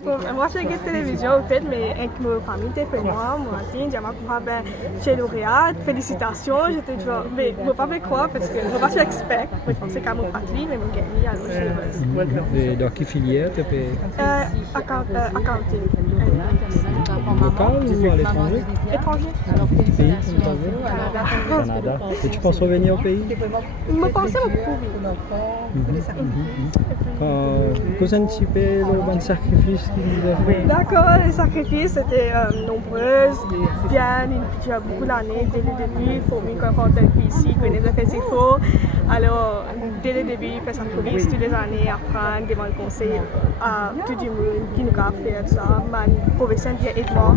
Moi, j'ai regardé la télévision, en fait, mais avec ma famille, t'es fait moi, j'ai dit, chez lauréat, félicitations, j'étais genre, mais je ne pas croire parce que je ne suis pas expert, je pensais qu'à mon patrie, mais mon gagné, alors je Et dans quelle filière tu fais? Accounting. Local ou à l'étranger? Étranger. Quel pays tu veux Canada. Et tu penses revenir au pays? Je me pensais beaucoup. Qu'est-ce que tu fais le bon sacrifice qu'il nous a fait? D'accord, les sacrifices étaient nombreux, bien, il y a beaucoup d'années, dès le début, il faut mieux qu'on rentre ici, qu'on ait fait ce qu'il faut. Alors, dès le début, il fait sacrifice toutes les années, apprendre, demander conseil à tout le monde qui nous a fait ça. Mon professeur vient aider moi,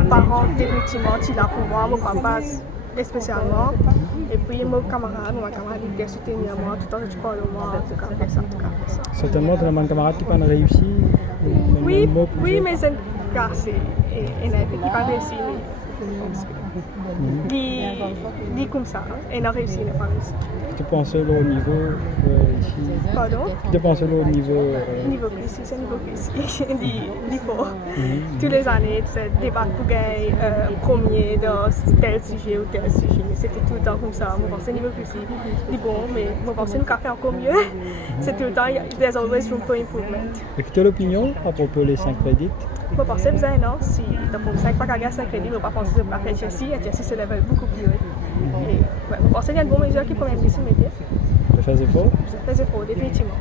mes parents, définitivement, ils sont là pour moi, mon papa spécialement. Et puis, mon camarade il soutenir moi, tout le temps, je parle de moi, en tout cas, fait ça. Certainement, tu as un camarade qui n'a pas réussi. Oui, mais c'est cassé. Et il a pas réussi. Dit comme ça, et il a réussi, il n'a pas réussi. Tu penses au niveau ici? Pardon? Tu penses au niveau Niveau précis, c'est niveau précis. Dit fort. Toutes les années, c'est débat pour gagner premier dans tel sujet ou tel sujet. C'était tout le temps comme ça. Je pensais niveau précis. Dit bon, mais je pensais nous faire encore mieux. C'est tout le temps, there's always room for improvement. Et quelle est l'opinion à propos des 5 crédits? Je pensais que non, si tu as 5 pas qu'à 5 crédits, je ne pas penser à faire Chelsea, et Chelsea se level beaucoup plus haut. Je pensais qu'il y a une bonne mesure qui pourrait me mettre. Tu fais des efforts? Je fais des efforts, définitivement.